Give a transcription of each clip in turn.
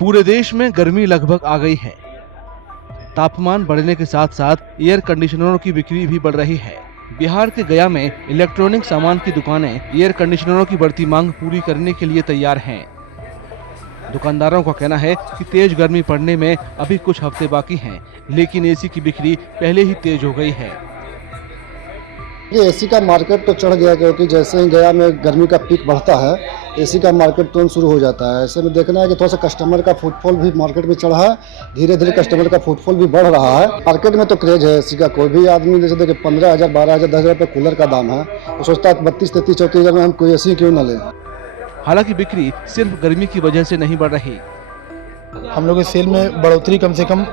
पूरे देश में गर्मी लगभग आ गई है। तापमान बढ़ने के साथ साथ एयर कंडीशनरों की बिक्री भी बढ़ रही है। बिहार के गया में इलेक्ट्रॉनिक सामान की दुकानें एयर कंडीशनरों की बढ़ती मांग पूरी करने के लिए तैयार हैं। दुकानदारों का कहना है कि तेज गर्मी पड़ने में अभी कुछ हफ्ते बाकी हैं, लेकिन एसी की बिक्री पहले ही तेज हो गई है। ये एसी का मार्केट तो चढ़ गया, क्योंकि जैसे ही गया में गर्मी का पीक बढ़ता है एसी का मार्केट तुरंत शुरू हो जाता है। ऐसे में देखना है कि थोड़ा सा कस्टमर का फुटफॉल भी मार्केट में चढ़ा है, धीरे धीरे कस्टमर का फुटफॉल भी बढ़ रहा है। मार्केट में तो क्रेज है एसी का। कोई भी आदमी जैसे देखिए 15,000, 12,000, 10,000 रुपये कूलर का दाम है, तो सोचता है 32, 33, 34,000 में हम कोई एसी क्यों न लें। हालांकि बिक्री सिर्फ गर्मी की वजह से नहीं बढ़ रही। हम लोग के सेल में बढ़ोतरी कम से कम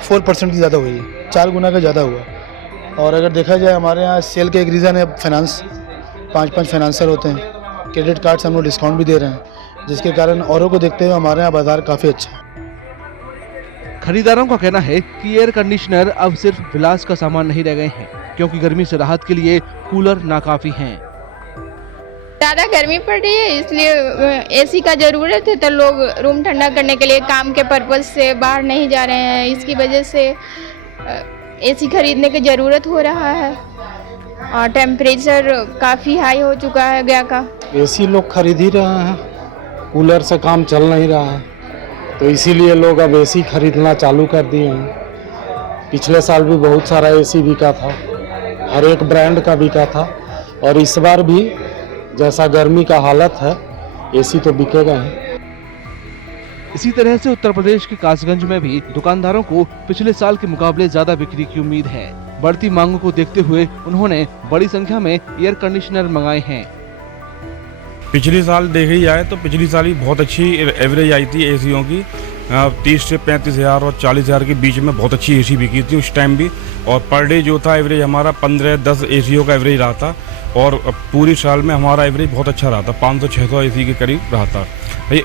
4% की ज़्यादा हुई है, 4 गुना का ज़्यादा हुआ। और अगर देखा जाए हमारे यहाँ सेल के एक रीज़न है फाइनेंस, 5 फाइनेंसर होते हैं, क्रेडिट कार्ड से हम लोग डिस्काउंट भी दे रहे हैं, जिसके कारण औरों को देखते हुए हमारे यहाँ बाजार काफ़ी अच्छा है। खरीदारों का कहना है कि एयर कंडीशनर अब सिर्फ विलास का सामान नहीं रह गए हैं, क्योंकि गर्मी से राहत के लिए कूलर नाकाफी हैं। ज़्यादा गर्मी पड़ रही है, इसलिए एसी का ज़रूरत है, तो लोग रूम ठंडा करने के लिए काम के पर्पज़ से बाहर नहीं जा रहे हैं। इसकी वजह से एसी खरीदने की ज़रूरत हो रहा है और टेम्परेचर काफ़ी हाई हो चुका है गया का। एसी लोग खरीद ही रहे हैं, कूलर से काम चल नहीं रहा है, तो इसीलिए लोग अब एसी खरीदना चालू कर दिए हैं। पिछले साल भी बहुत सारा एसी बिका था, हर एक ब्रांड का बिका था, और इस बार भी जैसा गर्मी का हालत है एसी तो बिकेगा ही। इसी तरह से उत्तर प्रदेश के कासगंज में भी दुकानदारों को पिछले साल के मुकाबले ज्यादा बिक्री की उम्मीद है। बढ़ती मांगों को देखते हुए उन्होंने बड़ी संख्या में एयर कंडीशनर मंगाए हैं। पिछली साल देखी जाए तो पिछली साल ही बहुत अच्छी एवरेज आई थी एसीओं की, 30 से 35,000 और 40,000 के बीच में बहुत अच्छी एसी बिकी थी उस टाइम भी। और पर डे जो था एवरेज हमारा 15-10 एसीओ का एवरेज रहा था, और पूरी साल में हमारा एवरेज बहुत अच्छा रहा था, 500-600 एसी के करीब रहा था।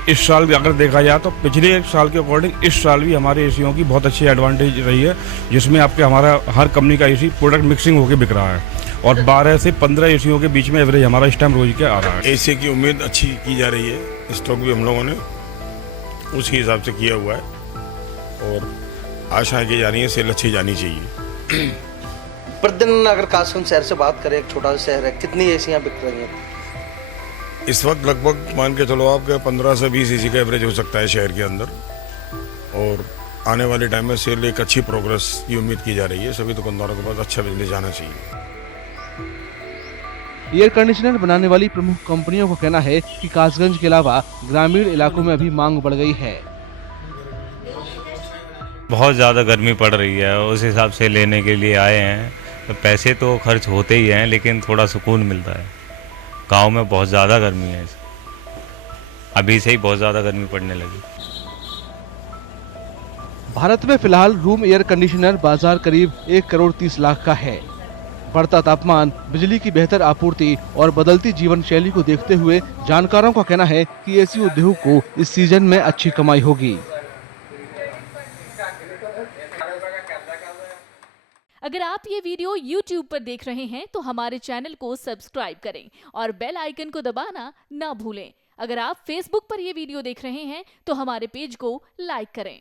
इस साल भी अगर देखा जाए तो पिछले एक साल के अकॉर्डिंग इस साल भी हमारे एसीओं की बहुत अच्छी एडवांटेज रही है, जिसमें आपके हमारा हर कंपनी का एसी प्रोडक्ट मिक्सिंग होकर बिक रहा है, और 12 से 15 एसीओं के बीच में एवरेज हमारा इस टाइम रोज के आ रहा है। एसी की उम्मीद अच्छी की जा रही है, स्टॉक भी हम लोगों ने उसी हिसाब से किया हुआ है, और आशा की जा रही है सेल अच्छी जानी चाहिए। प्रतिदिन अगर कासगंज शहर से बात करें, एक छोटा सा शहर है, कितनी एसियां बिक रही हैं इस वक्त? लगभग मान के चलो आपके 15 से 20 एसी का एवरेज हो सकता है शहर के अंदर, और आने वाले टाइम में सेल एक अच्छी प्रोग्रेस की उम्मीद की जा रही है। सभी दुकानदारों के पास अच्छा बिजली जाना चाहिए। एयर कंडीशनर बनाने वाली प्रमुख कंपनियों का कहना है कि कासगंज के अलावा ग्रामीण इलाकों में अभी मांग बढ़ गई है। बहुत ज़्यादा गर्मी पड़ रही है, उस हिसाब से लेने के लिए आए हैं, तो पैसे तो खर्च होते ही हैं, लेकिन थोड़ा सुकून मिलता है। गांव में बहुत ज़्यादा गर्मी है, अभी से ही बहुत ज़्यादा गर्मी पड़ने लगी। भारत में फिलहाल रूम एयर कंडीशनर बाजार करीब 1 करोड़ 30 लाख का है। बढ़ता तापमान, बिजली की बेहतर आपूर्ति और बदलती जीवन शैली को देखते हुए जानकारों का कहना है कि एसी उद्योग को इस सीजन में अच्छी कमाई होगी। अगर आप ये वीडियो YouTube पर देख रहे हैं तो हमारे चैनल को सब्सक्राइब करें और बेल आइकन को दबाना ना भूलें। अगर आप Facebook पर ये वीडियो देख रहे हैं तो हमारे पेज को लाइक करें।